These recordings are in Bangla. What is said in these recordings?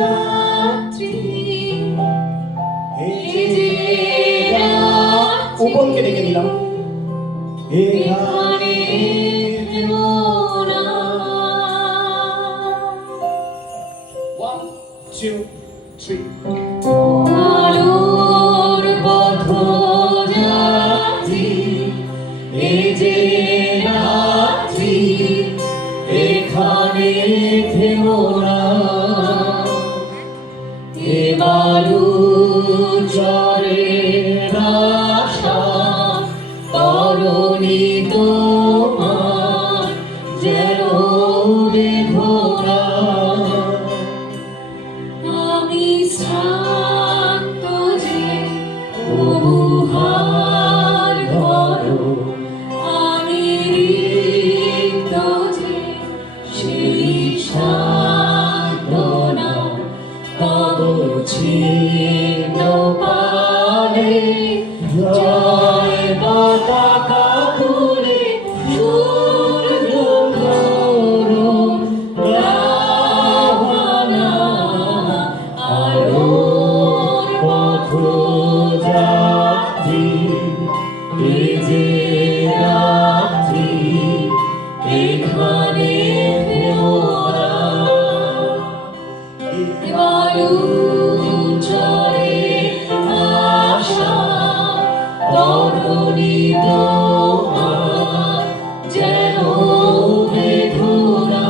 রাত্রি উপরকে ডেকে দিলাম এখানে থেমো না। 1 2 3 আলোর পথযাত্রী এই যে রাত্রি এখানে থেমো না। এ বালু চরের আশা তরুণী তোমার যেন বেঘোরা। আমি শ্রান্ত যে তবু হার ধরো, আমি রিক্ত যে সেই সান্ত্বনা তব ছিন্ন পালে জয় পতাকা তুলে সূর্য ধরো রাবণা। আলোর পথযাত্রী এই যে রাত্রি এখানে থেমো না। বায়ু চরের আশা তরুণী তোমার যেন বেঘোরা।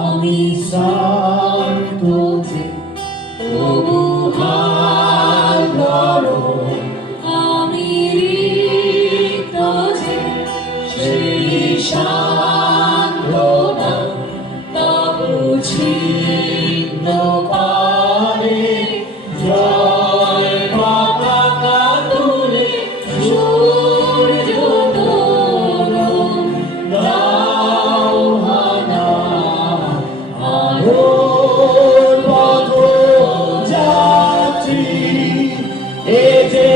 আমি শান্ত যে তবু হাল ধরো, আমি রিক্ত যে সেই সান্ত্বনা তব ছিন্ন পালে জয় পতাকা তুলে সূর্য ধরো দাও হানা। আলোর পথযাত্রী এ যে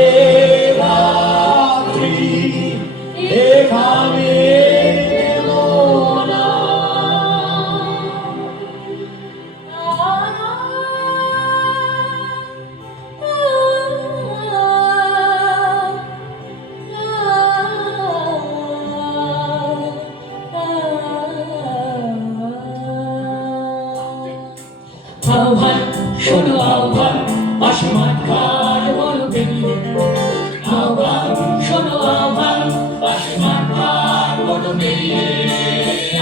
রাত্রি এখানে থেমো না। আহ্বান শোনো আহ্বান আসমান কার বলো বেরিয়ে। আহ্বান শোনো আহ্বান আসমান কার বলো বেরিয়ে।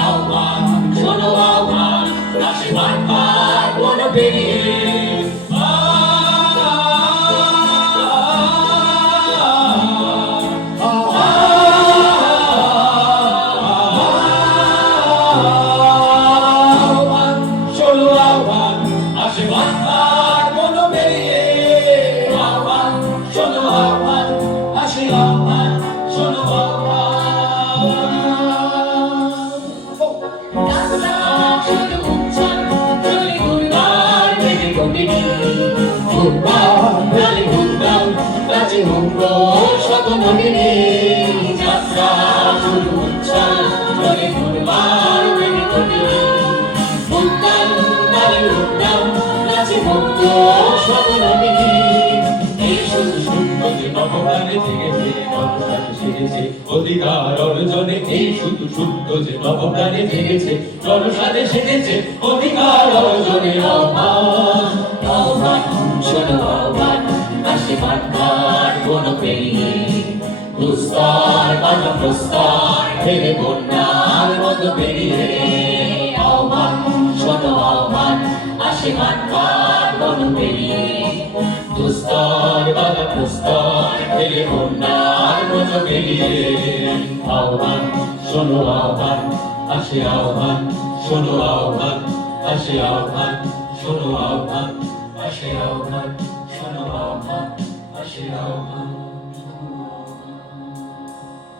আহ্বান শোনো আহ্বান আসমান কার বলো বেরিয়ে। অধিকার অর্জনে এই শুধু সূত্র যে নবপ্রাণে জেগেছে, জনসাদে সেজেছে অধিকার অর্জনে। আহ্বান আহ্বান শোনো আহ্বান আসমান কার বনো পেরিয়ে। দুস্তর বাধা প্রস্তর ফেরে বন্যার মতো বেরিয়ে। আহ্বান শোনো আহ্বান আসমান কার বনো পেরিয়ে। দুস্তর বাধা প্রস্তর ফেরে বন্যার মতো বেরিয়ে। আহ্বান শোনো আহ্বান আসে আহ্বান শোনো আহ্বান আসে আহ্বান শোনো আহ্বান আসে আহ্বান শোনো আহ্বান আসে আহ্বান।